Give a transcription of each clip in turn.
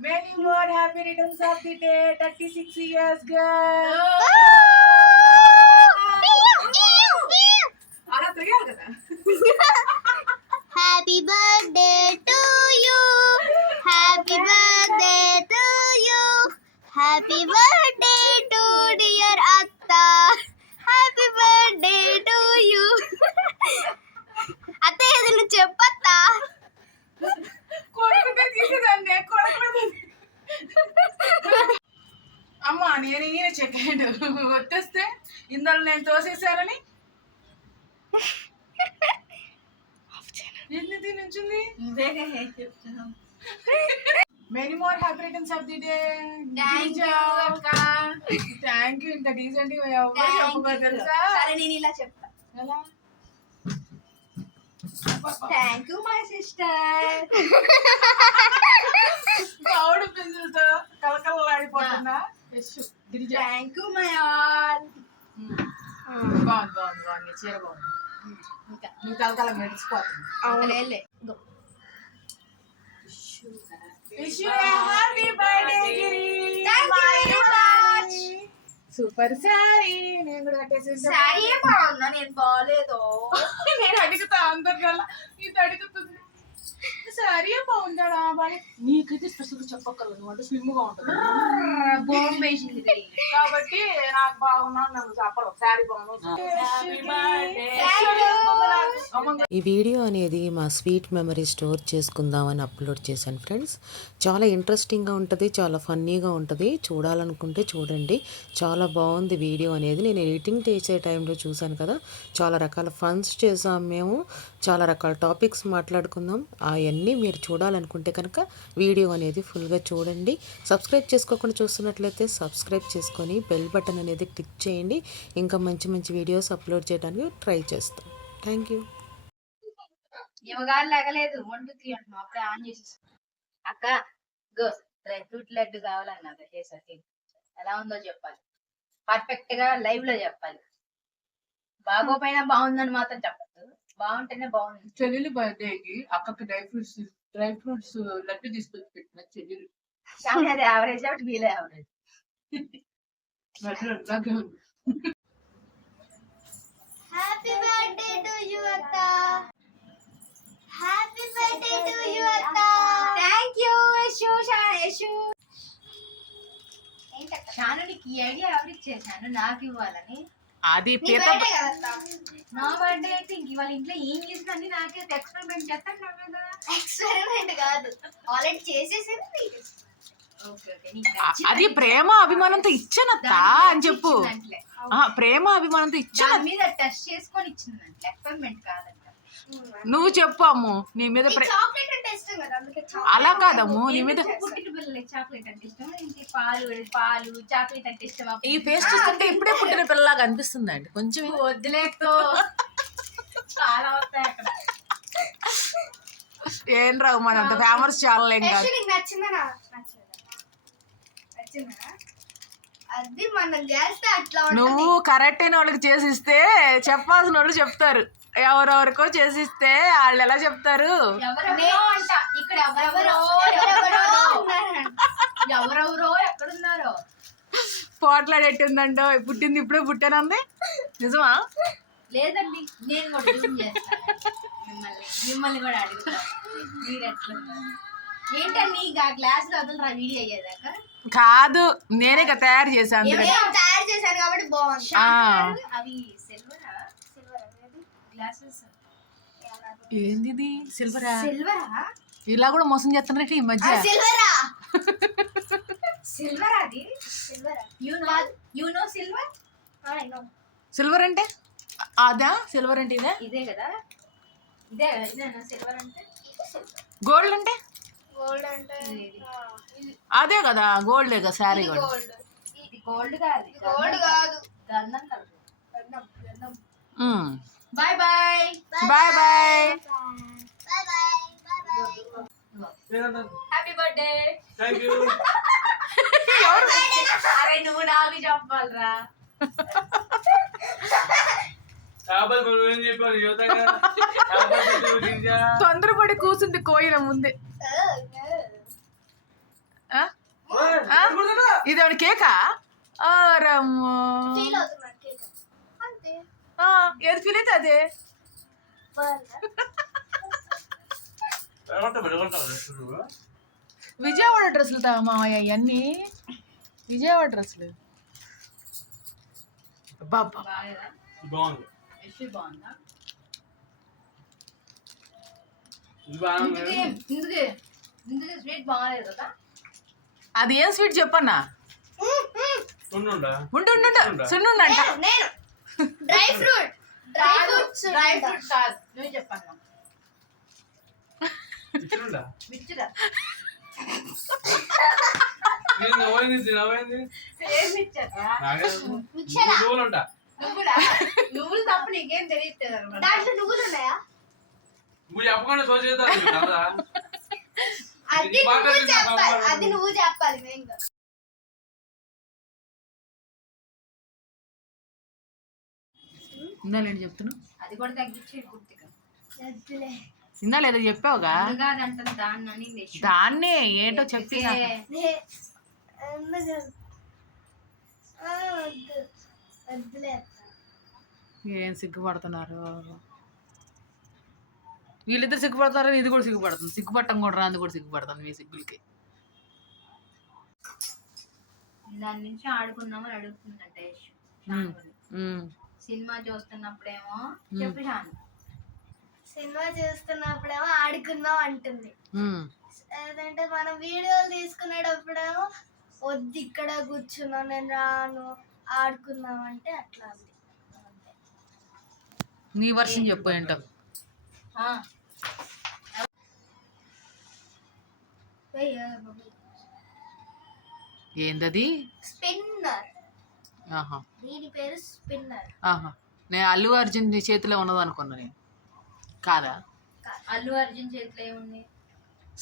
Many more happy returns of the day. 36 years, girl. Oh. happy birthday to you. Happy birthday to you. Happy birthday. అమ్మ నేను ఈయన చెక్కాడు. వచ్చేస్తే ఇందులో నేను తోసేసానని ఎన్ని నుంచింది? Many more happy returns of the day అక్క. థ్యాంక్ యూ ఇంత డీసెంట్గా తెలుసా సరే నేను ఇలా చెప్తా. ఎలా? థ్యాంక్ యూ మై సిస్టర్ ఆవిడ పెన్సిల్తో కలకలలాడిపోతున్నా థ్యాంక్ యూ మై ఆల్ బాగుంది బాగుంది బాగుంది. చీర బాగుంది. నువ్వు కలకల మెడిచిపోతుంది అవునులే you happy birthday Giri. Thank you. Very much. Super sorry నేను కూడా శారీ బాగుందా? నేను బాగాలేదు నేను అడుగుతా అందరికల్లా. ఇది అడుగుతుంది. సారీ బాగుందాడా బాగా నీకైతే స్పెషల్ చెప్పక్కర్లేదు. నువ్వు అంటే స్లిమ్గా ఉంటుంది. వేసింది కాబట్టి నాకు బాగున్నా నన్ను చెప్పరు. సారీ బాగున్నా. ఈ వీడియో అనేది మా స్వీట్ మెమరీ స్టోర్ చేసుకుందామని అప్లోడ్ చేశాను ఫ్రెండ్స్. చాలా ఇంట్రెస్టింగ్గా ఉంటుంది చాలా ఫన్నీగా ఉంటుంది. చూడాలనుకుంటే చూడండి. చాలా బాగుంది వీడియో అనేది. నేను ఎడిటింగ్ చేసే టైంలో చూశాను కదా. చాలా రకాల ఫన్స్ చేసాం మేము. చాలా రకాల టాపిక్స్ మాట్లాడుకుందాం. అవన్నీ మీరు చూడాలనుకుంటే కనుక వీడియో అనేది ఫుల్గా చూడండి. సబ్స్క్రైబ్ చేసుకోకుండా చూస్తున్నట్లయితే సబ్స్క్రైబ్ చేసుకొని బెల్ బటన్ అనేది క్లిక్ చేయండి. ఇంకా మంచి మంచి వీడియోస్ అప్లోడ్ చేయడానికి ట్రై చేస్తాం. థ్యాంక్ యూ యువగాలు లెగలేదు. వన్ టూ త్రీ అప్పుడే ఆన్ చేసేసి అక్క గో డ్రై ఫ్రూట్ లడ్డు కావాలన్నా చేసాకి ఎలా ఉందో చెప్పాలి. పర్ఫెక్ట్గా లైవ్లో చెప్పాలి. బాగోపోయినా బాగుందని మాత్రం చెప్పద్దు. బాగుంటేనే బాగుంది. చెల్లెలు బర్త్డేకి అక్కకి dry fruits dry fruits laddu తీసుకొచ్చి పెట్టిన చెల్లెలు. కానీ అది యావరేజ్ కాబట్టి వీలే average. Happy birthday to you అత్త హ్యాపీ బర్త్డే టు యు అత్త థ్యాంక్ యూ యశు యశు ఈ ఐడియా ఇచ్చేసాను నాకు ఇవ్వాలని. అది పీత నా బర్త్డే అయితే ఇంక ఇవాళ ఇంట్లో ఏం చేసిందని నాకే ఎక్స్పెరిమెంట్ చేస్తాను నా మీద. ఎక్స్పెరిమెంట్ కాదు. ఆల్రెడీ చేసేసింది ఓకే ఓకే నీకు అది ప్రేమ అభిమానంతో ఇచ్చానత్తా అని చెప్పు. ప్రేమ అభిమానంతో ఇచ్చాను మీద టెస్ట్ చేసుకొని ఇచ్చిందంటే ఎక్స్పెరిమెంట్ కాదంట. నువ్వు చెప్పు అమ్ము నీ మీద ప్రే చాక్లెట్ అంటే ఇష్టం కదా అందుకే అలా కాదమ్ము నీ మీద ఎందుకు పుట్టిన పిల్లలకి చాక్లెట్ అంటే ఇష్టం? ఇంటి పాలు పాలు చాక్లెట్ అంటే ఇష్టం ఈ ఫేస్ చూస్తుంటే ఇప్పుడే పుట్టిన పిల్లలాగా అనిపిస్తుంది అండి కొంచెం చాలా అక్కడ ఏం రావు మన అంత ఫేమస్ ఛానల్ ఏం కాదు. నీకు నచ్చిందా నచ్చలేదా? నచ్చిందా? అది మనం చేస్తే అట్లా నువ్వు కరెక్ట్ అయిన వాళ్ళకి చేసి ఇస్తే చెప్పాల్సిన వాళ్ళు చెప్తారు. ఎవరెవరికో చేసిస్తే వాళ్ళు ఎలా చెప్తారు? ఇక్కడ ఎవరెవరో ఎక్కడున్నారో. పోట్లాడేట్టుందంటో పుట్టింది ఇప్పుడే పుట్టానంది నిజమా? లేదండి నేను కూడా మిమ్మల్ని మిమ్మల్ని కూడా మీరు ఎట్లున్నారు? ఏంటండి ఇంకా గ్లాస్ వదలరా వీడియో అయ్యేదాకా? కాదు నేనే ఇక తయారు చేశాను. తయారు చేశాను కాబట్టి బాగుంది. ఆ. అవి సిల్వరా? ఏంది ఇది సిల్వరా? సిల్వరా? ఇలా కూడా మోసం చేస్తున్నట్టు ఈ మధ్య? సిల్వరా? సిల్వర్ అది? సిల్వరా. You know you know silver silver అంటే? అదా? సిల్వర్ అంటే ఇదే? ఇదే కదా? ఇదే ఇదేనా సిల్వర్ అంటే? గోల్డ్ అంటే? గోల్డ్ అంటే? ఇది. అదే కదా గోల్డ్ కదా శారీ కూడా గోల్డ్ ఇది గోల్డ్ కాదు. గోల్డ్ కాదు. గంధం కలర్ గంధం గంధం. Bye bye bye bye happy birthday అరే నువ్వు నాకు చెప్పాలరా. తొందరపడి కూర్చుంది కోయిల ముందే. ఇది కేకా? ఏది ఫీల్ అయితే అదే. విజయవాడ డ్రెస్సులు తా మామయ్య ఇవన్నీ విజయవాడ డ్రెస్సులు. బాబా బాగుంది. బాగుందా? అది ఏం స్వీట్ చెప్పన్నా? ఉండు ఉండు. సున్నుండు dry fruit dry fruits dry fruit కాదు. చెప్పాను? మిచ్చిరా నేను మిచ్చరా తెలుసు. నువ్వులు ఉంటా. నువ్వులా? నువ్వులు తప్ప నీకేం తెలియట్లేదు అనమాట దాంట్లో నువ్వులు ఉన్నాయా? నువ్వు చెప్పకుండా సో చేద్దాం నీకు కదా? అది నువ్వు చెప్పాలి. అది నువ్వు చెప్పాలి కాదు. ఇందా లేని చెప్తున్నా? అది కూడా తగ్గించే పూర్తిగా వద్దులే. ఇందా లేదా చెప్పావుగా? దాన్ని ఏంటో చెప్పి ఏం సిగ్గుపడుతున్నారు? వీళ్ళిద్దరు సిగ్గుపడుతున్నారు ఇది కూడా సిగ్గుపడుతుంది. సిగ్గుపట్టం కూడా రాంది కూడా సిగ్గుపడుతుంది మీ సిగ్గులకి. దాని నుంచి ఆడుకుందామని అడుగుతుందంట సినిమా చూస్తున్నప్పుడేమో చెప్పు షాను సినిమా చూస్తున్నప్పుడేమో ఆడుకుందాం అంటుంది. ఏదంటే మనం వీడియోలు తీసుకునేటప్పుడేమో వద్దు ఇక్కడ కూర్చున్నాం నేను రాను ఆడుకుందాం అంటే అట్లా. నీ వర్షం చెప్పు ఏంటో. ఏందది? స్పిన్నర్. దీని పేరు స్పిన్నర్. నేను అల్లు అర్జున్ చేతిలో ఉన్నది అనుకున్నా నేను. కాదా? అల్లు అర్జున్ చేతిలో ఏముంది?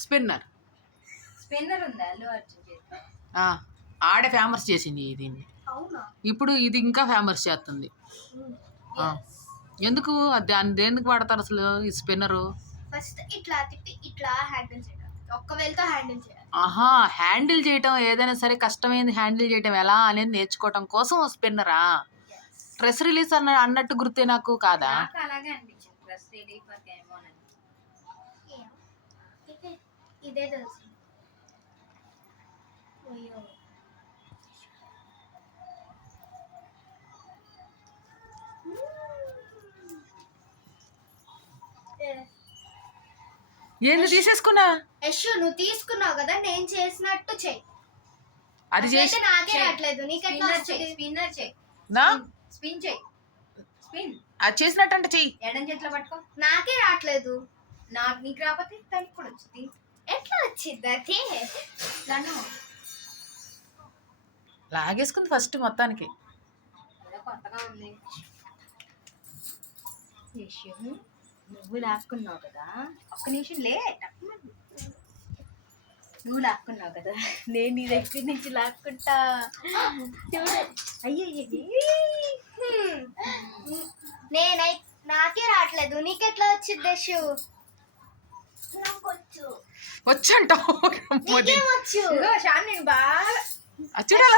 స్పిన్నర్. స్పిన్నర్ ఉంది అల్లు అర్జున్ చేతిలో? ఆడే ఫేమస్ చేసింది దీన్ని. ఇప్పుడు ఇది ఇంకా ఫేమస్ చేస్తుంది. ఎందుకు? దాన్ని దేనికి వాడతారు అసలు ఈ స్పిన్నరు? ఫస్ట్ ఇట్లా తిప్పి ఇట్లా హ్యాండిల్ చేయాలి ఒక్క వేలతో హ్యాండిల్ చేయాలి. ఆహా హ్యాండిల్ చేయటం ఏదైనా సరే కష్టమైంది హ్యాండిల్ చేయటం ఎలా అనేది నేర్చుకోవటం కోసం స్పిన్నరా? ప్రెస్ రిలీజ్ అన్న అన్నట్టు గుర్తే నాకు కాదా? ఇదే తెలుసు అయ్యో. ఏ, ఏంది తీసేసుకున్నా? యశు నువ్వు తీసుకున్నావు కదా నేను చేసినట్టు చెయ్యి. అది చేసి నాకే రావట్లేదు. నీకెట్లా స్పిన్నర్ చెయ్యి స్పిన్నర్ చెయ్యి. నా? స్పిన్ చెయ్యి. స్పిన్. అది చేసినట్టు అంటే చెయ్యి. ఎడం చేతిలో పట్టుకో. నాకే రావట్లేదు. నాకు నీకు రాకపోతే దానికి కూడా వచ్చింది. ఎట్లా వచ్చింది అది? దాన్ని లాగేసుకుంది ఫస్ట్ మొత్తానికి. కొత్తగా ఉంది. నువ్వు లాక్కున్నావు కదా. ఒక్క నిమిషం లే. నువ్వు లాక్కున్నావు కదా. నేను నీ దగ్గర నుంచి లాక్కుంటా. చూడు అయ్యో. నేనై నాకే రావట్లేదు. నీకెట్లా వచ్చింది ఇదిగో షాన్ నేను బాగా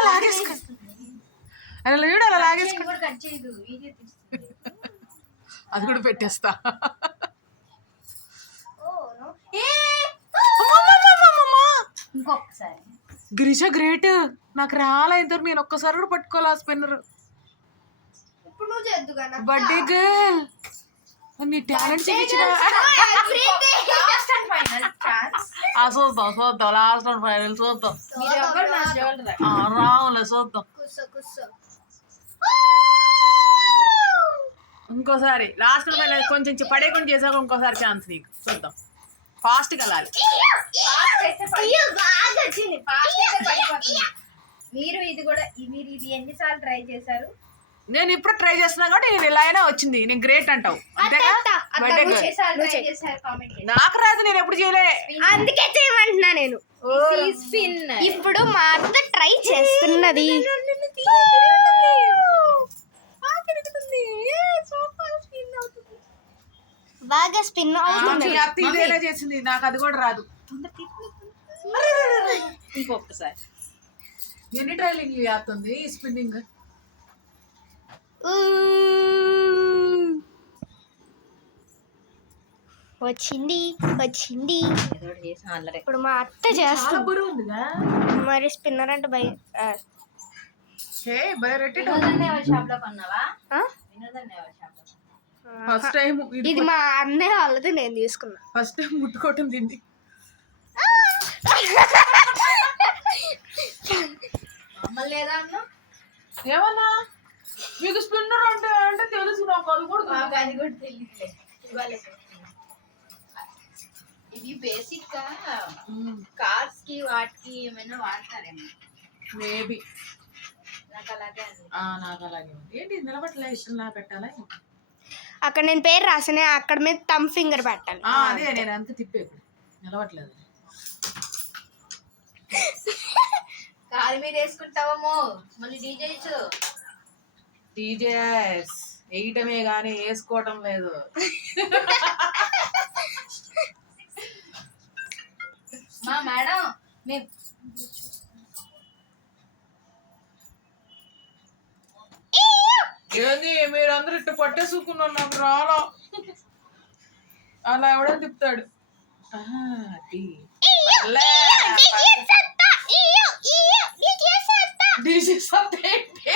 లాగేసుకో అలా లాగేసుకో కట్ చేయదు అది కూడా పెట్టేస్తా! ఇంకొకసారి. గిరిజ గ్రేట్. నాకు రాలా ఇంతవరకు నేను ఒక్కసారి కూడా పట్టుకోవాలా స్పిన్నర్. ఇప్పుడు నువ్వు. Birthday girl. నీ టాలెంట్ చూపించిన ఆ చూద్దాం చూద్దాం లాస్ట్ అండ్ ఫైనల్ చూద్దాం. రావులే చూద్దాం. ఇంకోసారి లాస్ట్ కొంచెం పడేకుండా చేసాక ఇంకోసారి ఛాన్స్ నీకు చూద్దాం ఫాస్ట్ పడిపోతుంది మీరు ఇది కూడా మీరు ఇది ఎన్నిసార్లు ట్రై చేశారు నేను ఇప్పుడు ట్రై చేస్తున్నా కాబట్టి నేను ఇలా అయినా వచ్చింది నేను గ్రేట్ అంటావు నాకు రాదు నేను ఎప్పుడు చేయలే అందుకే చేయమంటున్నా నేను స్పిన్ ఇప్పుడు మా అత్త ట్రై చేస్తున్నది తిరుగుతుంది. స్పిన్ అవుతుంది. బాగా స్పిన్ అవుతుంది. చేసింది? నాకు అది కూడా రాదు. ఇంకొకసారి ఎన్ని ట్రైలింగ్ అవుతుంది స్పిన్నింగ్? వచ్చింది వచ్చింది. ఇప్పుడు మా అత్త చేస్తా మరి స్పిన్నర్ అంటే భయం ఫస్ట్ టైం ఇది మా అన్నయ్య వాళ్ళది నేను తీసుకున్నా. ఫస్ట్ టైం ముట్టుకోవటం తింది. మమ్మల్ని లేదా అన్నా ఏమన్నా? మీకు స్పిన్నర్ అంటే అంటే తెలుసు నాకు అది కూడా మాకు అది కూడా తెలియదులే ఇవాళ ఇది బేసిక్గా కార్స్కి వాటికి ఏమైనా వాడతారేమో? మేబీ నాకు అలాగే ఉంది. ఏంటి నిలబట్టలే ఇష్టంలా పెట్టాలా అక్కడ నేను పేరు రాసిన అక్కడ మీద తమ్ ఫింగర్ పెట్టాలి. ఆ, అదే నేను అంత తిప్పే ఇప్పుడు. నిలబట్టలేదు. కాలు మీద వేసుకుంటావేమో మళ్ళీ డీజే ఇచ్చు. టీజేఎస్ వేయటమే కానీ వేసుకోవటం లేదు. మా మేడం మేము ఏంది? మీరందరూ ఇట్టు పట్టేసుకున్నారు నాకు రాలా. అలా ఎవడో తిప్పుతాడు. డీజే ఏంటి?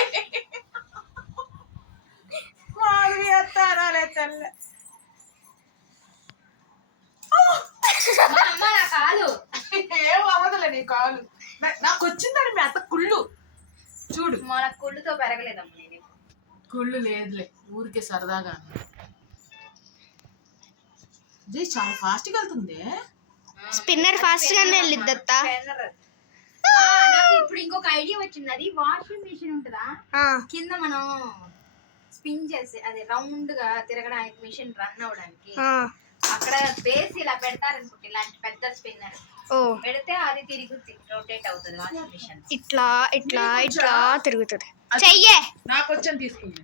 మాధవి ఎత్తారా లే తెల్ల. కాలు ఏం అవ్వదులే నీ కాలు. నాకు వచ్చిందని మీ అత్త కుళ్ళు. చూడు. మన కుళ్ళుతో పెరగలేదు కుళ్ళు లేదులే ఊరికే సరదాగా. జీ చాలా ఫాస్ట్గా వెళ్తుంది. స్పిన్నర్ ఫాస్ట్ గానే వెళ్ళిద్ది అత్త ఆ, నాకు ఇప్పుడు ఇంకొక ఐడియా వచ్చింది. అది వాషింగ్ మిషన్ ఉంటుందా? ఆ, కింద మనం స్పిన్ చేసి అది రౌండ్గా తిరగడానికి మిషన్ రన్ అవడానికి ఆ. అక్కడ బేస్ ఇలా పెడతారనుకుంటే ఇలాంటి పెద్ద స్పిన్నర్ ఓ. పెడితే అది తిరిగి రొటేట్ అవుతుంది వాషింగ్ మిషన్ ఇట్లా ఇట్లా ఇట్లా తిరుగుతుంది. చెయ్యే నాకు వచ్చని తీసుకుంది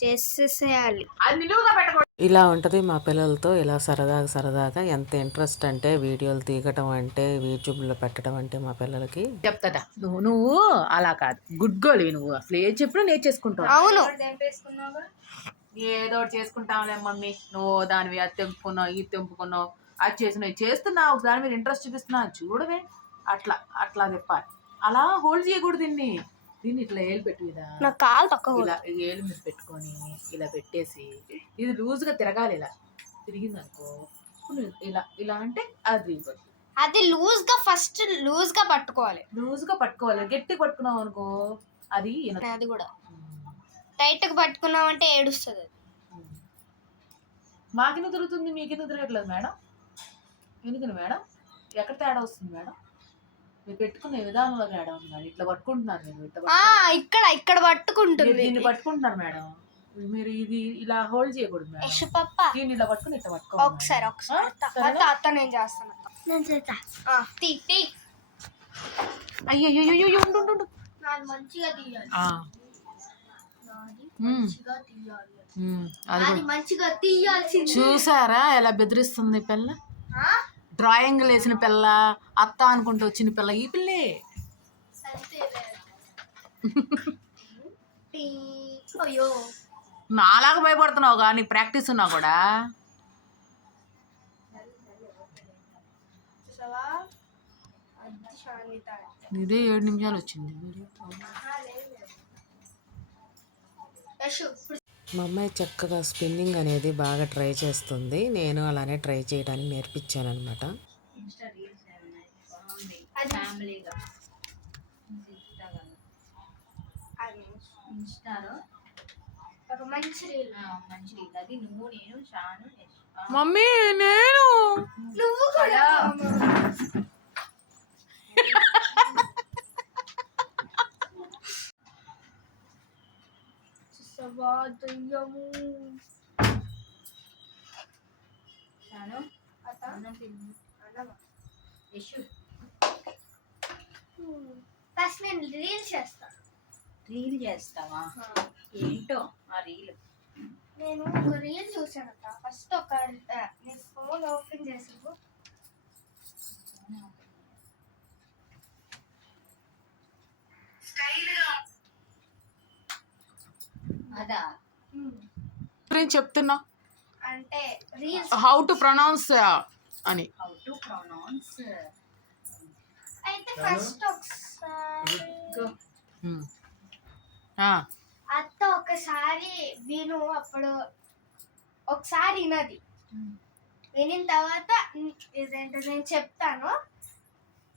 చేసేసేయాలి అది నిలువుగా పెట్టకూడదు ఇలా ఉంటుంది మా పిల్లలతో ఇలా సరదాగా సరదాగా ఎంత ఇంట్రెస్ట్ అంటే వీడియోలు తీయటం అంటే యూట్యూబ్లో పెట్టడం అంటే మా పిల్లలకి చెప్తాడా నువ్వు నువ్వు అలా కాదు గుడ్ గోల్ నువ్వు అసలు ఏది చెప్పినా నేర్చేసుకుంటావు అవును ఏదో ఒకటి చేసుకుంటాంలే మమ్మీ నువ్వు దానివి అది తెంపుకున్నావు ఇది తెంపుకున్నావు అది చేసినావు చేస్తున్నావు దాని మీద ఇంట్రెస్ట్ చూపిస్తున్నావు చూడవే అట్లా అట్లా చెప్పాలి అలా హోల్డ్ చేయకూడదు దీన్ని. దీన్ని ఇట్లా ఏలు పెట్టు నా కాలు తక్కువ ఇలా ఏలు మీద పెట్టుకొని ఇలా పెట్టేసి ఇది లూజ్గా తిరగాలి ఇలా. తిరిగింది అనుకో ఇలా ఇలా అంటే అది అది లూజ్గా ఫస్ట్ లూజ్గా పట్టుకోవాలి. లూజ్గా పట్టుకోవాలి. గట్టి పట్టుకున్నావు అనుకో అది అది కూడా. టైట్గా పట్టుకున్నాం అంటే ఏడుస్తుంది. అది మాకెందుకు తిరుగుతుంది? మీకెందుకు తిరగట్లేదు మేడం? ఎందుకని మేడం? ఎక్కడ తేడా వస్తుంది మేడం? మీరు పెట్టుకునే విధానంలో మేడం ఇట్లా పట్టుకుంటున్నారు మీరు ఇట్లా ఆ పట్టుకుంటున్నారు. ఇక్కడ ఇక్కడ మీరు పట్టుకుంటుంది దీన్ని పట్టుకుంటున్నారు మేడం మీరు ఇది ఇలా హోల్డ్ చేయకూడదు మేడం యశ్ పప్ప దీన్ని ఇలా పట్టుకుని ఇట్లా పట్టుకోవాలి ఒకసారి. ఒకసారి ఆ? అత్త, సరేనా? అత్త అత్త నేను చేస్తాను నేను చేస్తా తీ తీ అయ్యో ఉండు, ఉండు, ఉండు. నాది మంచిగా తీయాలి ఆ, నాది మ్మ్. మంచిగా తీయాలి ఉమ్, అది నాది కూడా. మంచిగా తీయాల్సింది చూసారా ఎలా బెదిరిస్తుంది పిల్ల ఆ? డ్రాయింగ్ వేసిన పిల్ల అత్త అనుకుంటూ వచ్చిన పిల్ల ఈ పిల్లే. నాలాగా భయపడుతున్నావు కానీ ప్రాక్టీస్ ఉన్నా కూడా. ఇదే ఏడు నిమిషాలు వచ్చింది. మా అమ్మాయి చక్కగా స్పిన్నింగ్ అనేది బాగా ట్రై చేస్తుంది. నేను అలానే ట్రై చేయడానికి నేర్పించాను అనమాట ఇన్స్టా రీల్స్ ఏమైనా బాగుంది ఫ్యామిలీగా అది ఇన్స్టాలో ఒక మంచి రీల్ ఆ, మంచి రీల్ అది నువ్వు నేను షాను యశ్. ఆ, మమ్మీ నేను నువ్వు కూడా చూసావా దయ్యము తిను. యశు. ఫస్ట్ నేను రీల్ చేస్తాను రీల్ చేస్తావా? ఏంటో ఆ రీల్? నేను ఒక రీల్ చూసాను ఫస్ట్ ఒక నేను ఫోన్ ఓపెన్ చేసాను గురించి చెప్తున్నా. అంటే రీల్స్ హౌ టు ప్రొనౌన్స్ అని. హౌ టు ప్రొనౌన్స్ అయితే ఫస్ట్ ఒకసారి. ఆ, అత్త ఒకసారి విను అప్పుడు. ఒకసారి వినది. వినిన తర్వాత "ఉమ్, ఇదేంటో నేను చెప్తాను.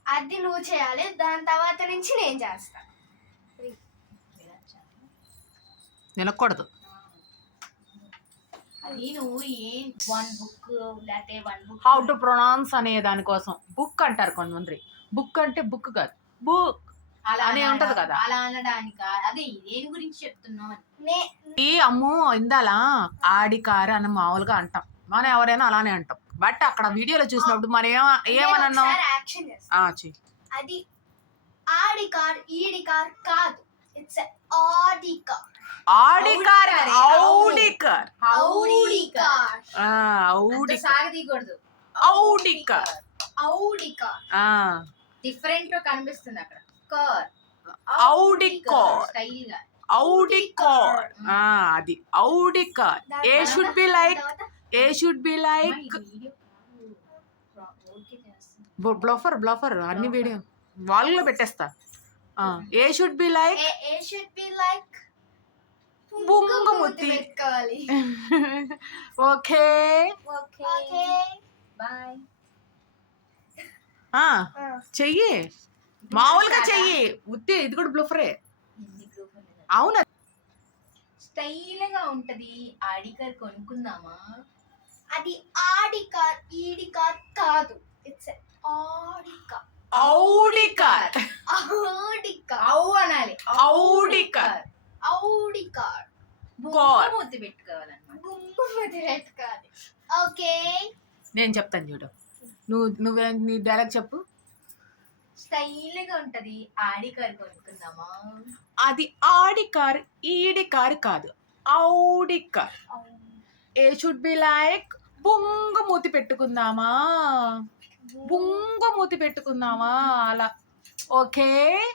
అది నువ్వు చేయాలి. దాని తర్వాత నుంచి నేను చేస్తాను బుక్ హౌ టు ప్రొనౌన్స్ అనే దానికోసం. బుక్ అంటారు కొంతమంది. బుక్ అంటే బుక్ కాదు. బుక్ అలా అనే అనడా- ఉంటది కదా. అలా అనడానిక? అదే దేని గురించి ఈ అమ్ము ఇందాలా ఆడి కారు అని మామూలుగా అంటాం. మనం ఎవరైనా అలానే అంటాం. బట్ అక్కడ వీడియోలో చూసినప్పుడు మనం ఏమ ఏమని అన్నాం యాక్షన్ చేస్తాను ఆ, చెయ్యి. అది ఆడి కార్ ఈడి కార్ కాదు it's Audi car Audi car కారే, ఔడి కార్ ఔడి కార్ ఆ, అంత ఔడి సాగదీయకూడదు ఔడి కార్ ఔడి కార్ ఆ, డిఫరెంట్ కనిపిస్తుంది అక్కడ. కార్. స్టైల్గా ఆ, అది Audi car A should be like A should be like bluffer bluffer అన్ని వీడియో. వాళ్ళలో పెట్టేస్తా. A should be like A should be like బుంగమూతి. పెట్టుకోవాలి. ఓకే. ఓకే. బాయ్. ఆ, చెయ్యి. మామూలుగా చెయ్యి. ఉత్తి ఇది కూడా బ్లఫరే అవునా? స్టైల్గా ఉంటది. ఆడి కార్ కొనుక్కుందామా? అది ఆడి కార్ ఈడి కార్ కాదు. It's Audi car. Audi car. Audi car. ఔ అనాలి. Audi car. మూతి పెట్టుకోవాలన్నమాట గుమ్మది పెట్టుకోవాలి. ఓకే. నేను చెప్తాను చూడు. నువ్వు నువ్వే నీ డైలాగ్ చెప్పు. స్టైల్గా ఉంటది. ఆడి కార్ కొనుక్కుందామా? అది ఆడి కార్ ఈడి కార్ కాదు. Audi car. A should be like బుంగ మూతి పెట్టుకుందామా? బుంగ మూతి పెట్టుకుందామా? అలా. ఓకే?